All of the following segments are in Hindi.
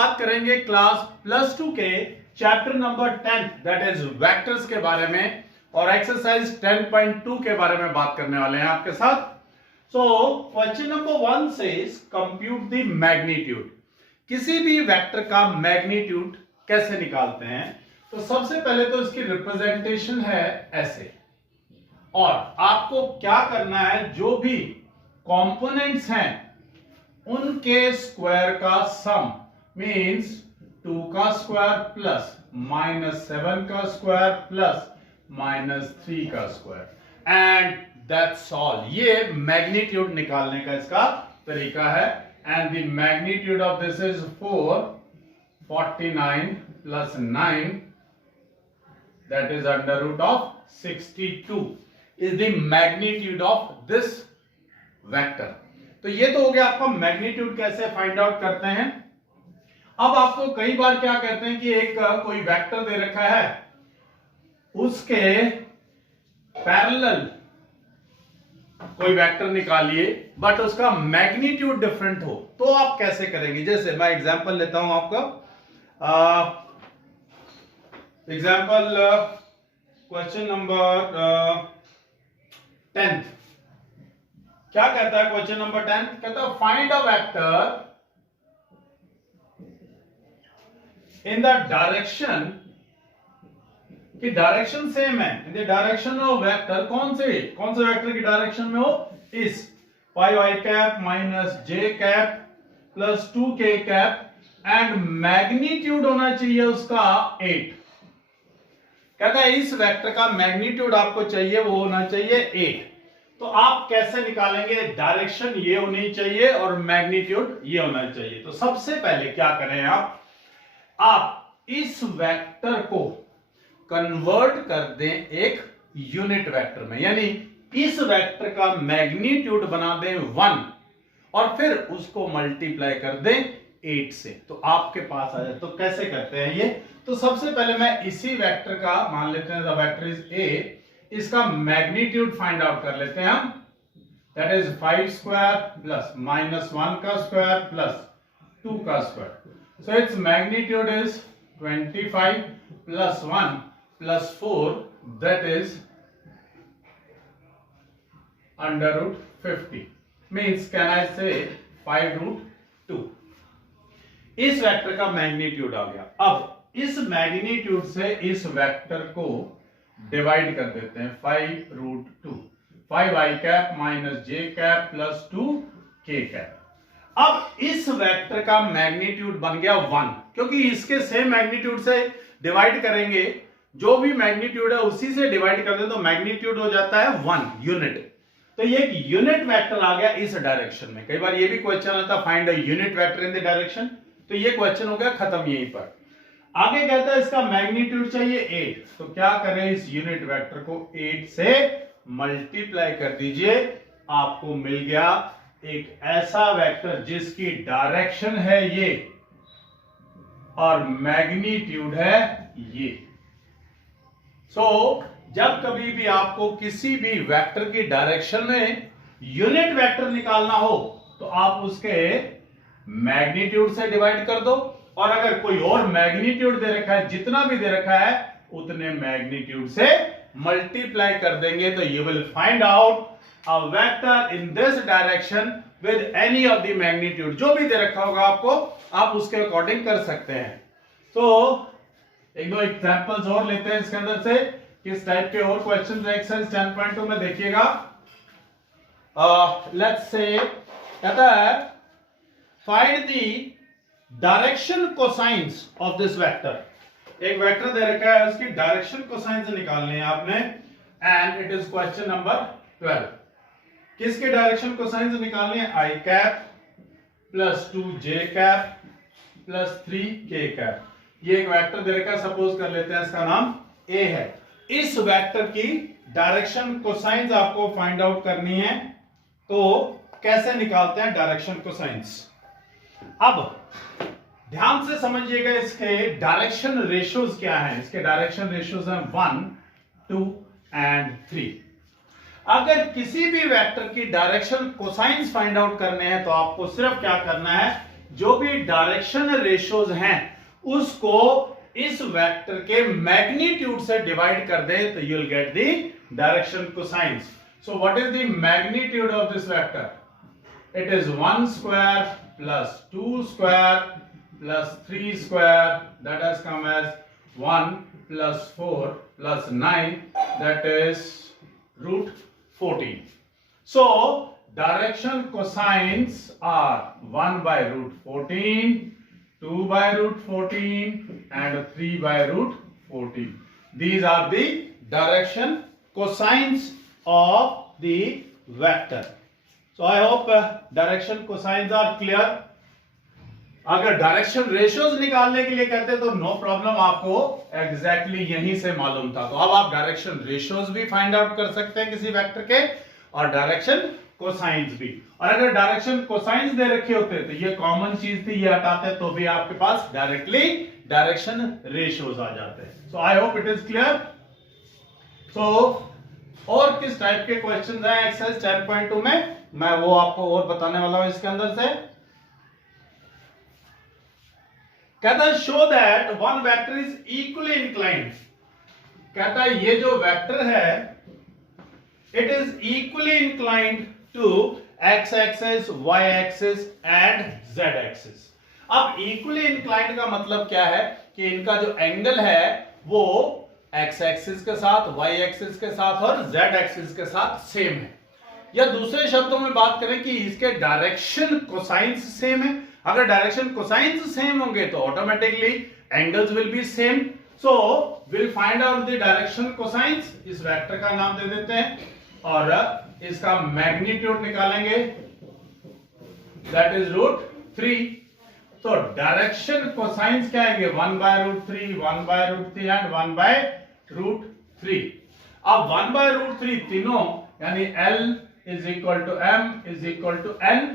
बात करेंगे क्लास +2 के chapter number 10 that is vectors के बारे में और एक्सरसाइज 10.2 के बारे में बात करने वाले हैं आपके साथ। So question number 1 says compute the magnitude. किसी भी वेक्टर का मैग्नीट्यूड कैसे निकालते हैं? तो सबसे पहले तो इसकी रिप्रेजेंटेशन है ऐसे, और आपको क्या करना है, जो भी कंपोनेंट्स हैं उनके स्क्वायर का सम मींस 2 का स्क्वायर प्लस -7 का स्क्वायर प्लस -3 का स्क्वायर एंड दैट्स ऑल। ये मैग्नीट्यूड निकालने का इसका तरीका है। And the magnitude of this is 449 plus 9 that is √62 is the magnitude of this vector। तो ये तो हो गया आपका मैग्नीट्यूड कैसे फाइंड आउट करते हैं। अब आपको कई बार क्या कहते हैं कि एक कोई वेक्टर दे रखा है, उसके पैरेलल कोई वेक्टर निकालिए बट उसका मैग्नीट्यूड डिफरेंट हो, तो आप कैसे करेंगे? जैसे मैं एग्जांपल लेता हूं आपका, एग्जांपल क्वेश्चन नंबर 10th क्या कहता है? क्वेश्चन नंबर 10 कहता है find a vector in the direction की डायरेक्शन सेम है, in the direction of vector कौन से वेक्टर की डायरेक्शन में हो? इस 5i cap -j cap plus 2k cap and magnitude होना चाहिए उसका 8। कहता है इस वेक्टर का मैग्नीट्यूड आपको चाहिए, वो होना चाहिए 8। तो आप कैसे निकालेंगे? डायरेक्शन ये होनी चाहिए और मैग्नीट्यूड ये होना चाहिए। तो सबसे पहले क्या करें, आप इस वेक्टर को कन्वर्ट कर दें एक यूनिट वेक्टर में, यानी इस वेक्टर का मैग्नीट्यूड बना दें 1 और फिर उसको मल्टीप्लाई कर दें 8 से, तो आपके पास आ जाए। तो कैसे करते हैं ये? तो सबसे पहले मैं इसी वेक्टर का मान लेते हैं, द वेक्टर इज ए, इसका मैग्नीट्यूड फाइंड आउट कर लेते हैं हम, दैट इज 5 स्क्वायर प्लस -1 का स्क्वायर प्लस 2 का square. So its magnitude is 25 plus 1 plus 4 that is √50 means can I से 5√2। इस वेक्टर का मैग्नीट्यूड आ गया। अब इस मैग्नीट्यूड से इस वेक्टर को डिवाइड कर देते हैं 5√2, 5i cap -j cap plus 2k cap. अब इस वेक्टर का मैग्नीट्यूड बन गया 1, क्योंकि इसके सेम मैग्नीट्यूड से डिवाइड करेंगे, जो भी मैग्नीट्यूड है उसी से डिवाइड कर दें तो मैग्नीट्यूड हो जाता है 1 यूनिट। तो ये एक यूनिट वेक्टर आ गया इस डायरेक्शन में। कई बार ये भी क्वेश्चन आता find a unit vector in the direction, तो ये क्वेश्चन हो गया खत्म यहीं पर। आगे कहता है इसका मैग्नीट्यूड चाहिए 8, तो क्या करें? इस यूनिट वेक्टर को 8 से मल्टीप्लाई कर दीजिए, आपको मिल गया एक ऐसा वेक्टर जिसकी डायरेक्शन है ये और मैग्नीट्यूड है ये। जब कभी भी आपको किसी भी वेक्टर की डायरेक्शन में यूनिट वेक्टर निकालना हो तो आप उसके मैग्नीट्यूड से डिवाइड कर दो, और अगर कोई और मैग्नीट्यूड दे रखा है, जितना भी दे रखा है उतने मैग्नीट्यूड से मल्टीप्लाई कर देंगे, तो you will find out a vector in this direction with any of the magnitude. जो भी दे रखा होगा आपको, आप उसके अकॉर्डिंग कर सकते हैं। तो एक दो एग्जांपल्स और लेते हैं इसके अंदर से, किस टाइप के और क्वेश्चन एक्सरसाइज 10.2 में देखिएगा। लेट्स से कहता है find the direction cosines of this vector. एक वेक्टर दे रखा है, उसकी डायरेक्शन कोसाइंस निकालने हैं आपने, and it is question number 12। किसके डायरेक्शन कोसाइंस निकालने हैं? i cap plus 2j cap plus 3k cap. ये एक वेक्टर दे रखा है, सपोज कर लेते हैं इसका नाम a है। इस वेक्टर की डायरेक्शन कोसाइंस आपको फाइंड आउट करनी है, तो कैसे निकालते हैं डायरेक्शन कोसाइंस? अब ध्यान से समझिएगा, इसके डायरेक्शन रेशियोज क्या हैं। इसके डायरेक्शन रेशियोज हैं 1, 2 एंड 3। अगर किसी भी वेक्टर की डायरेक्शन कोसाइंस फाइंड आउट करने हैं तो आपको सिर्फ क्या करना है, जो भी डायरेक्शन रेशियोज हैं उसको इस वेक्टर के मैग्नीट्यूड से डिवाइड कर दे तो you will get the direction cosines. So what is the magnitude of this vector? It is 1 square plus 2 square plus 3 square, that has come as 1 plus 4 plus 9, that is root 14. So direction cosines are 1 by root 14, 2 by root 14 and 3 by root 14. These are the direction cosines of the vector. So I hope direction cosines are clear. अगर डायरेक्शन रेशियोज निकालने के लिए कहते तो नो प्रॉब्लम, आपको एग्जैक्टली यहीं से मालूम था. तो अब आप डायरेक्शन रेशियोज भी फाइंड आउट कर सकते हैं किसी वेक्टर के और डायरेक्शन कोसाइंस भी. और अगर डायरेक्शन कोसाइंस दे रखे होते तो ये कॉमन चीज थी, ये हटाते तो भी आपके पास डायरेक्टली डायरेक्शन रेशियोज आ जाते हैं. So I hope it is clear. So और किस टाइप के क्वेश्चंस हैं एक्सरसाइज 10.2 में, मैं वो आपको और बताने वाला हूं इसके अंदर से. कहता है show that one vector is equally inclined. कहता है ये जो वेक्टर है it is equally inclined to x axis, y axis and z axis. अब इक्वली इंक्लाइंड का मतलब क्या है कि इनका जो एंगल है वो एक्स एक्सिस के साथ, वाई एक्सिस के साथ और जेड एक्सिस के साथ सेम है. या दूसरे शब्दों में बात करें कि इसके डायरेक्शन कोसाइंस सेम है. अगर डायरेक्शन कोसाइंस सेम होंगे तो automatically angles will be same. So will find out the direction cosines. इस वेक्टर का नाम दे देते हैं और इसका मैग्नीट्यूड निकालेंगे, दैट इज रूट 3. तो डायरेक्शन कोसाइंस क्या आएंगे? 1 by root 3, 1 by root 3 and 1 by root 3. अब 1 by root 3 तीनों यानी L is equal to M is equal to N.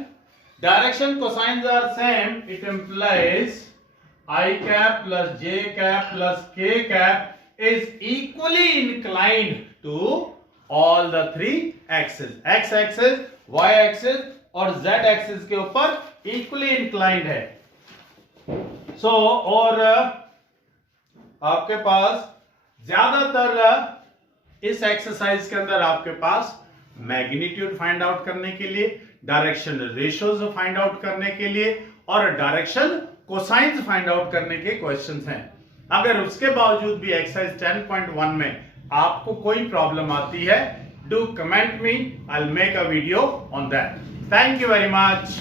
Direction cosines are same. It implies I cap plus J cap plus K cap is equally inclined to all the three axes. X axis, Y axis और Z axis के ऊपर equally inclined है. So और आपके पास ज्यादातर इस एक्सरसाइज के अंदर आपके पास मैग्नीट्यूड फाइंड आउट करने के लिए, डायरेक्शन रेशियोज फाइंड आउट करने के लिए और डायरेक्शन कोसाइंस फाइंड आउट करने के क्वेश्चंस हैं. अगर उसके बावजूद भी एक्सरसाइज 10.1 में आपको कोई प्रॉब्लम आती है, do comment me, I will make a video on that. Thank you very much.